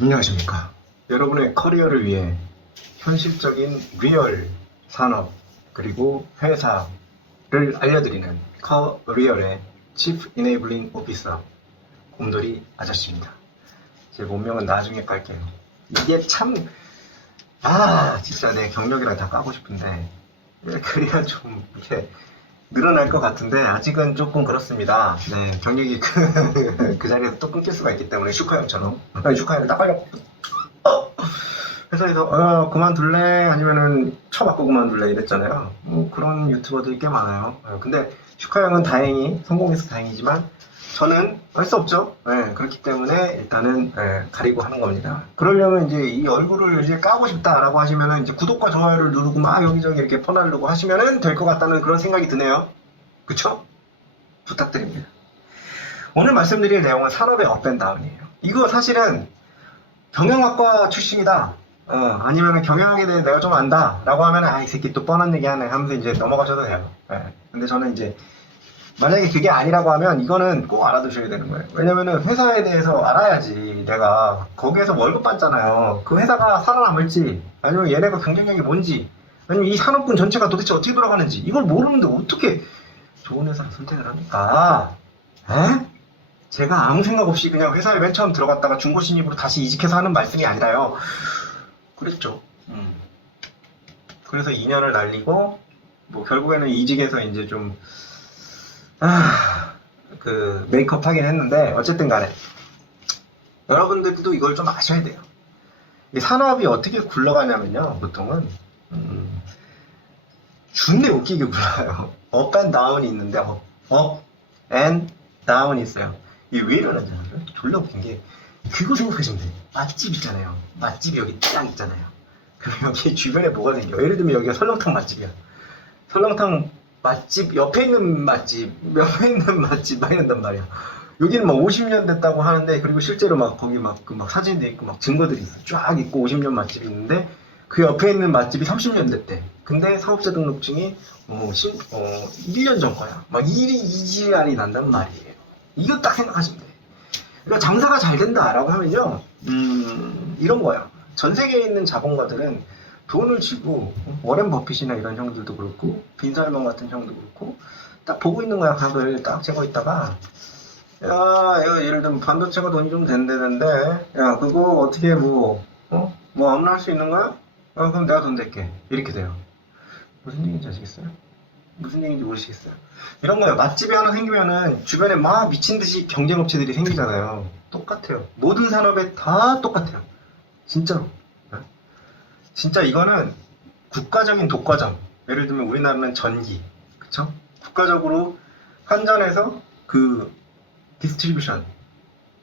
안녕하십니까. 여러분의 커리어를 위해 현실적인 리얼 산업 그리고 회사를 알려드리는 커리얼의 Chief Enabling Officer 곰돌이 아저씨입니다. 제 본명은 나중에 깔게요. 이게 참, 진짜 내 경력이랑 다 까고 싶은데 그래야 좀 이렇게 늘어날 것 같은데 아직은 조금 그렇습니다. 네, 경력이 그 자리에서 또 끊길 수가 있기 때문에 슈카 형처럼 슈카 형을 딱 빨려 회사에서 그만둘래 아니면은 쳐맞고 그만둘래 이랬잖아요. 뭐 그런 유튜버들이 꽤 많아요. 근데 슈카 형은 다행히 성공해서 다행이지만 저는 할 수 없죠. 그렇기 때문에 일단은 가리고 하는 겁니다. 그러려면 이제 이 얼굴을 이제 까고 싶다라고 하시면은 이제 구독과 좋아요를 누르고 막 여기저기 이렇게 퍼나르고 하시면은 될 것 같다는 그런 생각이 드네요. 그쵸? 부탁드립니다. 오늘 말씀드릴 내용은 산업의 업앤다운이에요. 이거 사실은 경영학과 출신이다. 아니면 경영학에 대해 내가 좀 안다. 라고 하면, 이 새끼 또 뻔한 얘기 하네. 하면서 이제 넘어가셔도 돼요. 근데 저는 이제, 만약에 그게 아니라고 하면 이거는 꼭 알아두셔야 되는 거예요. 왜냐면은 회사에 대해서 알아야지 내가 거기에서 월급 받잖아요. 그 회사가 살아남을지, 아니면 얘네가 경쟁력이 뭔지, 아니면 이 산업군 전체가 도대체 어떻게 돌아가는지, 이걸 모르는데 어떻게 좋은 회사를 선택을 합니까? 제가 아무 생각 없이 그냥 회사에 맨 처음 들어갔다가 중고 신입으로 다시 이직해서 하는 말씀이 아니라요. 그랬죠. 그래서 2년을 날리고 뭐 결국에는 이직해서 이제 좀 메이크업 하긴 했는데 어쨌든 간에 여러분들도 이걸 좀 아셔야 돼요. 이 산업이 어떻게 굴러가냐면요. 보통은 준내 웃기게 굴러요. 업 앤 다운이 있는데 업 앤 다운이 있어요. 이게 왜 이러는지 알아요? 졸라 웃긴 게 그거 생각하시면 돼요. 맛집 있잖아요. 맛집이 여기 딱 있잖아요. 그럼 여기 주변에 뭐가 생겨? 예를 들면 여기가 설렁탕 맛집이야. 설렁탕 맛집 옆에 있는 맛집 막 이런단 말이야. 여기는 막 50년 됐다고 하는데 그리고 실제로 막 거기 막 사진도 있고 막 증거들이 있어. 쫙 있고 50년 맛집이 있는데 그 옆에 있는 맛집이 30년 됐대. 근데 사업자 등록증이 1년 전 거야. 막 일이 이지랄이 난단 말이에요. 이거 딱 생각하시면 돼. 그러니까 장사가 잘 된다라고 하면요, 이런 거야. 전 세계에 있는 자본가들은 돈을 쥐고, 워렌 버핏이나 이런 형들도 그렇고, 빈살먼 같은 형도 그렇고, 딱 보고 있는 거야. 각을 딱 재고 있다가, 야, 예를 들면 반도체가 돈이 좀 된다는데, 야, 그거 어떻게 뭐 아무나 할 수 있는 거야? 그럼 내가 돈 댈게. 이렇게 돼요. 무슨 얘기인지 아시겠어요? 무슨 얘기인지 모르시겠어요? 이런 거예요. 맛집이 하나 생기면은 주변에 막 미친 듯이 경쟁업체들이 생기잖아요. 똑같아요. 모든 산업에 다 똑같아요. 진짜로. 네? 진짜 이거는 국가적인 독과점. 예를 들면 우리나라는 전기. 그쵸? 국가적으로 한전에서 그 디스트리뷰션,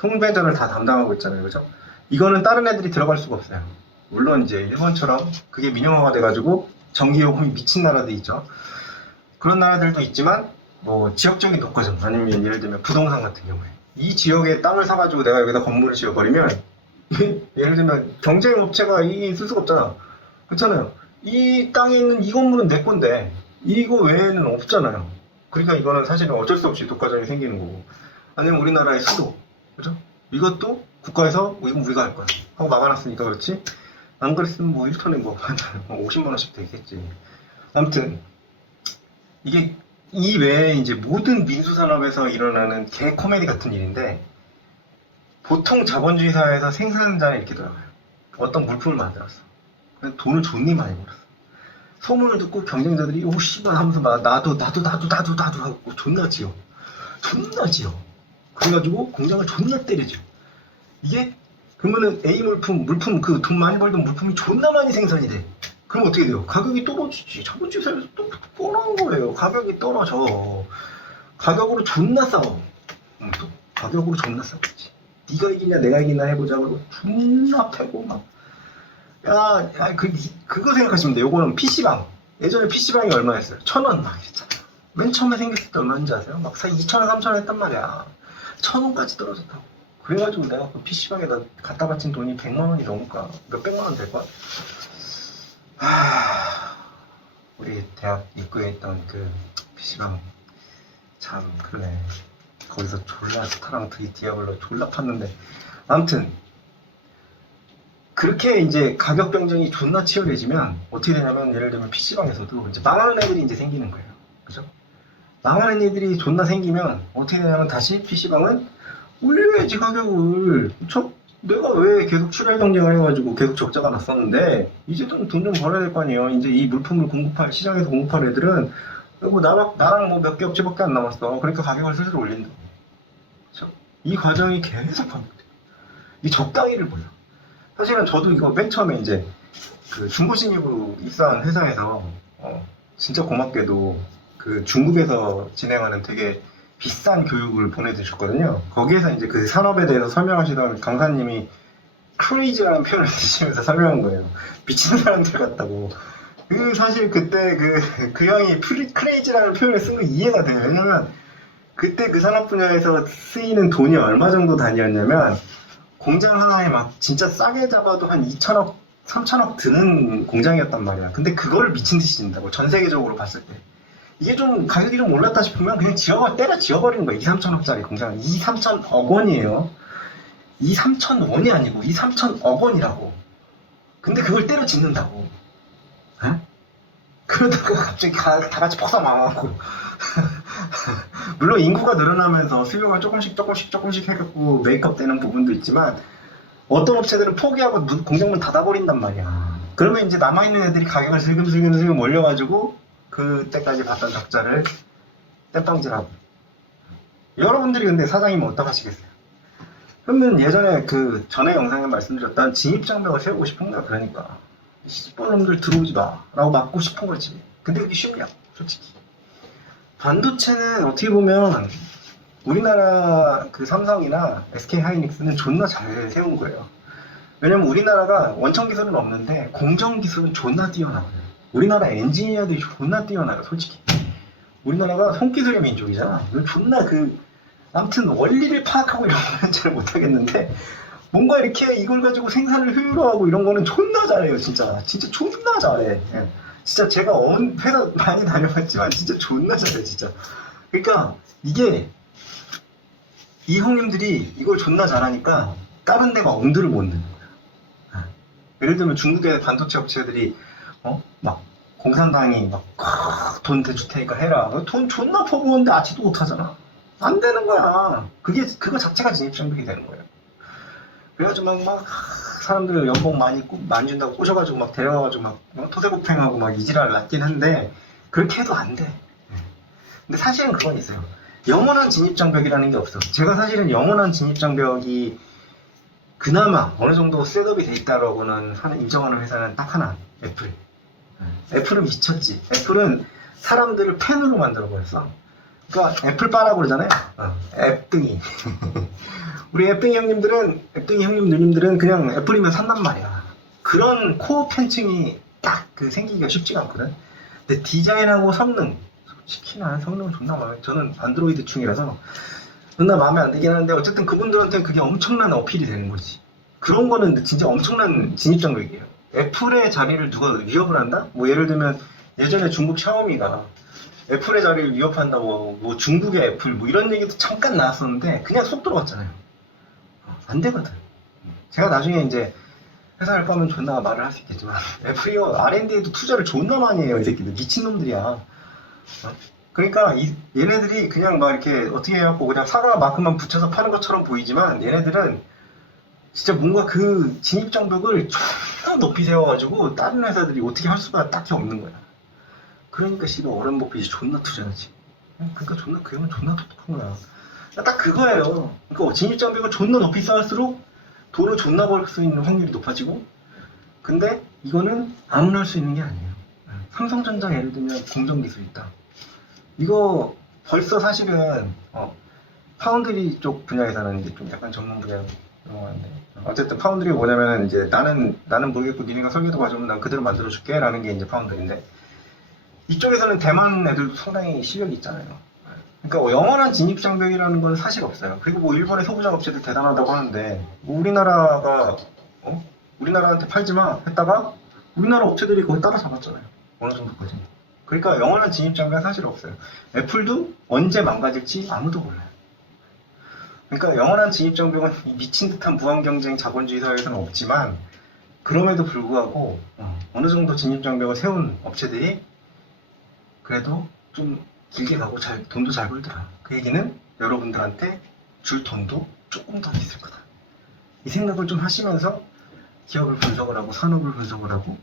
송배전을 다 담당하고 있잖아요. 그죠? 이거는 다른 애들이 들어갈 수가 없어요. 물론 이제 일본처럼 그게 민영화가 돼가지고 전기요금이 미친 나라도 있죠. 그런 나라들도 있지만 뭐 지역적인 독과점 아니면 예를 들면 부동산 같은 경우에 이 지역에 땅을 사가지고 내가 여기다 건물을 지어버리면 예를 들면 경쟁업체가 있을 수가 없잖아. 그렇잖아요. 이 땅에 있는 이 건물은 내 건데 이거 외에는 없잖아요. 그러니까 이거는 사실은 어쩔 수 없이 독과점이 생기는 거고 아니면 우리나라의 수도 그죠? 이것도 국가에서 이건 우리가 할 거야 하고 막아놨으니까 그렇지 안 그랬으면 뭐 1톤에 뭐 50만 원씩 되겠지. 아무튼 이게 이 외에 이제 모든 민수산업에서 일어나는 개 코미디 같은 일인데 보통 자본주의 사회에서 생산자는 이렇게 돌아가요. 어떤 물품을 만들었어. 근데 돈을 존나 많이 벌었어. 소문을 듣고 경쟁자들이 오 씨발 하면서 막 나도 하고 존나 지어. 존나 지어. 그래가지고 공장을 존나 때려줘. 이게 그러면은 A 물품 그 돈 많이 벌던 물품이 존나 많이 생산이 돼. 그럼 어떻게 돼요? 가격이 떨어지지. 자본주의 사회에서 또 뻔한 거예요. 가격이 떨어져. 가격으로 존나 싸워. 또 가격으로 존나 싸웠지. 네가 이기냐 내가 이기나 해보자 그러고 존나 패고 막. 그거 생각하시면 돼. 요거는 PC방. 예전에 PC방이 얼마였어요? 1,000원 막 이랬잖아. 맨 처음에 생겼을 때 얼마인지 아세요? 막 2,000원, 3,000원 했단 말이야. 1,000원까지 떨어졌다고. 그래가지고 내가 그 PC방에다 갖다 바친 돈이 100만 원이 넘을까? 몇백만 원 될까? 우리 대학 입구에 있던 그 PC방 참 그러네. 거기서 졸라 스타랑 디아블로 졸라 팠는데 아무튼 그렇게 이제 가격 경쟁이 존나 치열해지면 어떻게 되냐면 예를 들면 PC방에서도 이제 망하는 애들이 이제 생기는 거예요. 그죠? 망하는 애들이 존나 생기면 어떻게 되냐면 다시 PC방은 올려야지 가격을. 내가 왜 계속 출혈 경쟁을 해가지고 계속 적자가 났었는데 이제 돈 좀 벌어야 될 거 아니에요. 이제 이 물품을 시장에서 공급할 애들은 뭐 나랑 뭐 몇 개 업체밖에 안 남았어. 그러니까 가격을 슬슬 올린다. 그렇죠? 이 과정이 계속 반복돼요. 이 적당히를 몰라. 사실은 저도 이거 맨 처음에 이제 그 중고 신입으로 입사한 회사에서 진짜 고맙게도 그 중국에서 진행하는 되게 비싼 교육을 보내주셨거든요. 거기에서 이제 그 산업에 대해서 설명하시던 강사님이 크레이지라는 표현을 쓰시면서 설명한 거예요. 미친 사람들 같다고. 사실 그때 그 형이 크레이지라는 표현을 쓴 거 이해가 돼요. 왜냐면 그때 그 산업 분야에서 쓰이는 돈이 얼마 정도 단위였냐면 공장 하나에 막 진짜 싸게 잡아도 한 2천억, 3천억 드는 공장이었단 말이야. 근데 그걸 미친 듯이 진다고, 전 세계적으로 봤을 때. 이게 좀 가격이 좀 올랐다 싶으면 그냥 때려 지워버리는 거야. 2, 3천억짜리 공장은 2, 3천억 원이에요. 2, 3천 원이 아니고 2, 3천억 원이라고. 근데 그걸 때려 짓는다고. 에? 그러다가 갑자기 다 같이 폭삭 망하고. 물론 인구가 늘어나면서 수요가 조금씩 해갖고 메이크업 되는 부분도 있지만 어떤 업체들은 포기하고 공장문 닫아버린단 말이야. 그러면 이제 남아있는 애들이 가격을 슬금슬금 올려가지고 그때까지 봤던 적자를 땜빵질하고. 여러분들이 근데 사장이면 어떡하시겠어요? 그러면 예전에 그 전에 영상에 말씀드렸던 진입장벽을 세우고 싶은 거야. 그러니까 시집볼 놈들 들어오지 마 라고 막고 싶은 거지. 근데 그게 쉽냐 솔직히. 반도체는 어떻게 보면 우리나라 그 삼성이나 SK하이닉스는 존나 잘 세운 거예요. 왜냐면 우리나라가 원천 기술은 없는데 공정 기술은 존나 뛰어나요. 우리나라 엔지니어들이 존나 뛰어나요, 솔직히. 우리나라가 손기술의 민족이잖아. 존나 아무튼 원리를 파악하고 이런 거는 잘 못하겠는데, 뭔가 이렇게 이걸 가지고 생산을 효율화하고 이런 거는 존나 잘해요, 진짜. 진짜 존나 잘해. 예. 진짜 제가 회사 많이 다녀봤지만 진짜 존나 잘해, 진짜. 그러니까 이게 이 형님들이 이걸 존나 잘하니까 다른 데가 엄두를 못 내는 거야. 예를 들면 중국의 반도체 업체들이 막 공산당이 막 돈 대줄 테니까 해라. 돈 존나 퍼부었는데 아직도 못하잖아. 안 되는 거야. 그거 자체가 진입장벽이 되는 거예요. 그래가지고 막 사람들 연봉 많이 준다고 꼬셔가지고 막 데려가가지고 막 토세구팽하고 막 이지랄 났긴 한데 그렇게 해도 안 돼. 근데 사실은 그건 있어요. 영원한 진입장벽이라는 게 없어. 제가 사실은 영원한 진입장벽이 그나마 어느 정도 셋업이 돼 있다라고는 인정하는 회사는 딱 하나, 애플. 애플은 미쳤지. 애플은 사람들을 팬으로 만들어버렸어. 그러니까 애플바라고 그러잖아요. 앱등이. 우리 앱등이 형님 누님들은 그냥 애플이면 산단 말이야. 그런 코어 팬층이 딱 생기기가 쉽지가 않거든. 근데 디자인하고 성능, 솔직히 나는 성능은 존나 마음에, 저는 안드로이드충이라서 존나 마음에 안 들긴 하는데 어쨌든 그분들한테 그게 엄청난 어필이 되는 거지. 그런 거는 진짜 엄청난 진입장벽이에요. 애플의 자리를 누가 위협을 한다? 뭐 예를 들면 예전에 중국 샤오미가 애플의 자리를 위협한다고 뭐 중국의 애플 뭐 이런 얘기도 잠깐 나왔었는데 그냥 쏙 들어갔잖아요. 안 되거든. 제가 나중에 이제 회사를 꺼면 존나 말을 할 수 있겠지만 애플이 R&D에도 투자를 존나 많이 해요. 이 새끼들 미친놈들이야. 그러니까 얘네들이 그냥 막 이렇게 어떻게 해갖고 그냥 사과 마크만 붙여서 파는 것처럼 보이지만 얘네들은 진짜 뭔가 그 진입장벽을 존나 높이 세워가지고 다른 회사들이 어떻게 할 수가 딱히 없는 거야. 그러니까 씨발 워런 버핏이 존나 투자하지. 그러니까 그 형은 존나 똑똑한 거야. 딱 그거예요. 그러니까 진입장벽을 존나 높이 쌓을수록 돈을 존나 벌 수 있는 확률이 높아지고, 근데 이거는 아무나 할 수 있는 게 아니에요. 삼성전자 예를 들면 공정기술 있다. 이거 벌써 사실은 파운드리 쪽 분야에서는 이제 좀 약간 전문 분야로 넘어가는데, 어쨌든 파운드리가 뭐냐면 이제 나는 모르겠고 니네가 설계도 가져오면 난 그대로 만들어줄게 라는 게 이제 파운드리인데, 이쪽에서는 대만 애들도 상당히 실력이 있잖아요. 그러니까 영원한 진입장벽이라는 건 사실 없어요. 그리고 뭐 일본의 소부장 업체들 대단하다고 하는데 뭐 우리나라가 우리나라한테 팔지마 했다가 우리나라 업체들이 거기 따라잡았잖아요. 어느 정도까지. 그러니까 영원한 진입장벽은 사실 없어요. 애플도 언제 망가질지 아무도 몰라요. 그러니까 영원한 진입장벽은 미친 듯한 무한경쟁 자본주의 사회에서는 없지만 그럼에도 불구하고 어느 정도 진입장벽을 세운 업체들이 그래도 좀 길게 가고 돈도 잘 벌더라. 그 얘기는 여러분들한테 줄 돈도 조금 더 있을 거다. 이 생각을 좀 하시면서 기업을 분석을 하고 산업을 분석을 하고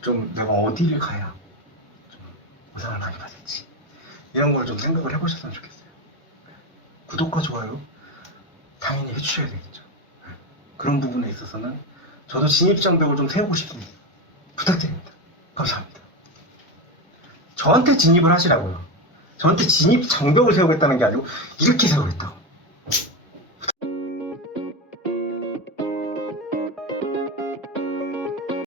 좀 내가 어디를 가야 좀 보상을 많이 받을지 이런 걸 좀 생각을 해보셨으면 좋겠어요. 구독과 좋아요 당연히 해주셔야 되겠죠. 그런 부분에 있어서는 저도 진입장벽을 좀 세우고 싶습니다. 부탁드립니다. 감사합니다. 저한테 진입을 하시라고요. 저한테 진입 장벽을 세우겠다는 게 아니고 이렇게 세우겠다고.